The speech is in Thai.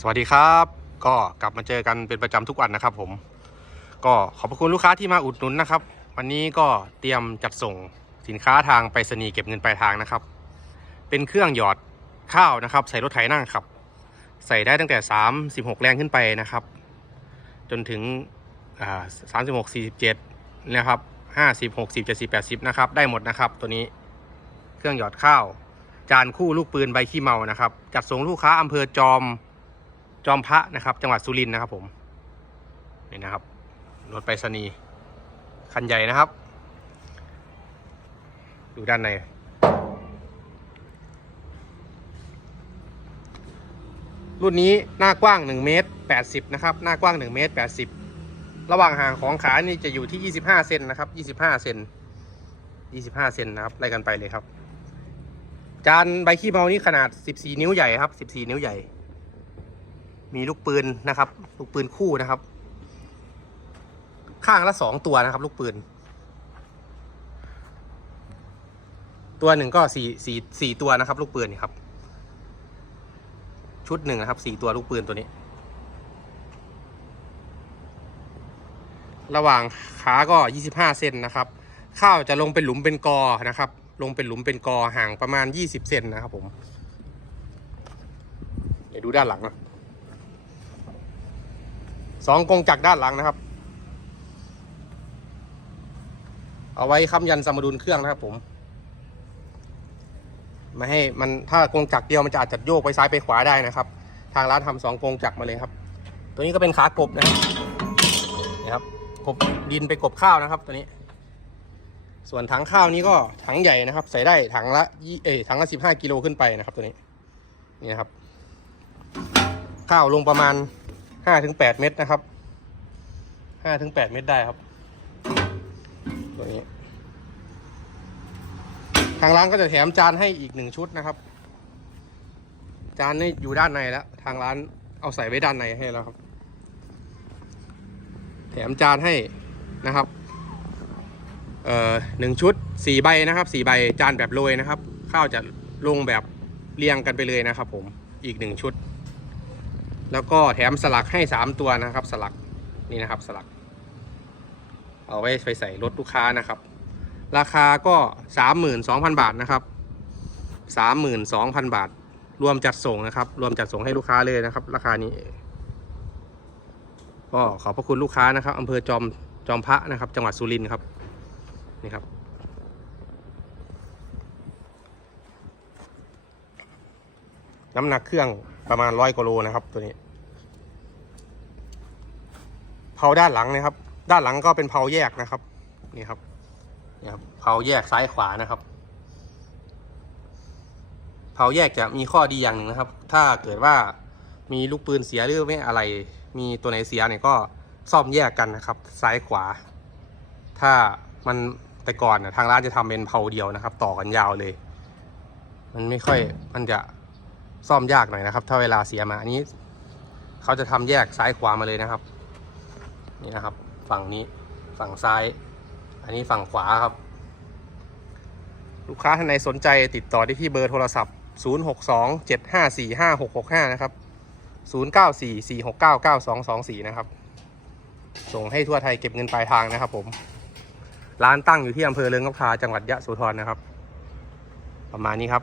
สวัสดีครับ ก็กลับมาเจอกันเป็นประจำทุกวันนะครับ ผม ก็ขอบพระคุณลูกค้าที่มาอุดหนุนนะครับ วันนี้ก็เตรียมจัดส่งสินค้าทางไปรษณีย์เก็บเงินปลายทางนะครับ เป็นเครื่องหยอดข้าวนะครับ ใส่รถไถนั่งครับ ใส่ได้ตั้งแต่36แรงขึ้นไปนะครับ จนถึงอ่า36 47นะครับ50 60 70 80นะครับ ได้หมดนะครับ ตัวนี้เครื่องหยอดข้าว จานคู่ลูกปืนใบขี้เมานะครับ จัดส่งลูกค้าอำเภอจอม จอมพระนะครับ จังหวัดสุรินทร์นะครับผมนี่นะครับรถไปรษณีย์คันใหญ่นะครับ ดูด้านใน รุ่นนี้หน้ากว้าง1เมตร80นะครับหน้ากว้าง1เมตร80 ระหว่างห่างของขานี่จะอยู่ที่ 25เซนนะครับ25เซน25เซนนะครับไล่กันไปเลยครับ จานใบขี้เมานี่ขนาด 14 นิ้วใหญ่ครับ 14 นิ้วใหญ่ มีลูกปืนนะครับ ลูกปืนคู่นะครับ ข้างละสองตัวนะครับ ลูกปืน ตัวหนึ่งก็สี่สี่สี่ตัวนะครับ ลูกปืนนี่ครับ ชุดหนึ่งนะครับสี่ตัวลูกปืนตัวนี้ ระหว่างขาก็ยี่สิบห้าเซนนะครับ ข้าวจะลงเป็นหลุมเป็นกอนะครับ ลงเป็นหลุมเป็นกอห่างประมาณยี่สิบเซนนะครับผมเดี๋ยวดูด้านหลังนะ สองกงจักรด้านหลังนะครับ เอาไว้ค้ำยันสมดุลเครื่องนะครับผมไม่ให้มันถ้ากงจักรเดียวมันจะอาจจะโยกไปซ้ายไปขวาได้นะครับ ทางร้านทำสองกงจักรมาเลยครับ ตัวนี้ก็เป็นขากบนะครับนี่ครับกบดินไปกบข้าวนะครับ ตัวนี้ ส่วนถังข้าวนี้ก็ถังใหญ่นะครับ ใส่ได้ถังละยี่เอถังละสิบห้ากิโลขึ้นไปนะครับ ตัวนี้นี่นะครับ ข้าวลงประมาณ ห้าถึงแปดเม็ดนะครับห้าถึงแปดเม็ดได้ครับ ตัวนี้ ทางร้านก็จะแถมจานให้อีกหนึ่งชุดนะครับ จานนี่อยู่ด้านในแล้ว ทางร้านเอาใส่ไว้ด้านในให้แล้วครับ แถมจานให้นะครับเอ่อหนึ่งชุดสี่ใบนะครับสี่ใบจานแบบโรยนะครับ ข้าวจะลงแบบเรียงกันไปเลยนะครับผมอีกหนึ่งชุด แล้วก็แถมสลักให้สามตัวนะครับ สลักนี่นะครับสลัก เอาไว้ไปใส่รถลูกค้านะครับ ราคาก็สามหมื่นสองพันบาทนะครับสามหมื่นสองพันบาท รวมจัดส่งนะครับ รวมจัดส่งให้ลูกค้าเลยนะครับ ราคานี้ ก็ขอบพระคุณลูกค้านะครับอำเภอจอมจอมพระนะครับ จังหวัดสุรินทร์ครับนี่ครับน้ำหนักเครื่อง ประมาณร้อยกว่าโลนะครับตัวนี้ เผาด้านหลังนะครับ ด้านหลังก็เป็นเผาแยกนะครับ นี่ครับนี่ครับ เผาแยกซ้ายขวานะครับ เผาแยกจะมีข้อดีอย่างหนึ่งนะครับ ถ้าเกิดว่ามีลูกปืนเสียหรือไม่อะไร มีตัวไหนเสียเนี่ยก็ซ่อมแยกกันนะครับ ซ้ายขวา ถ้ามันแต่ก่อนนะทางร้านจะทำเป็นเผาเดียวนะครับ ต่อกันยาวเลย มันไม่ค่อยมันจะ ซ่อมยากหน่อยนะครับ ถ้าเวลาเสียมาอันนี้ เขาจะทำแยกซ้ายขวามาเลยนะครับ นี่นะครับ ฝั่งนี้ฝั่งซ้าย อันนี้ฝั่งขวาครับ ลูกค้าท่านใดสนใจติดต่อได้ที่เบอร์โทรศัพท์ 0627545665 นะครับ 0944699224 นะครับ ส่งให้ทั่วไทยเก็บเงินปลายทางนะครับ ผม ร้านตั้งอยู่ที่อำเภอเริงนกทาจังหวัดยะโสธรนะครับ ประมาณนี้ครับ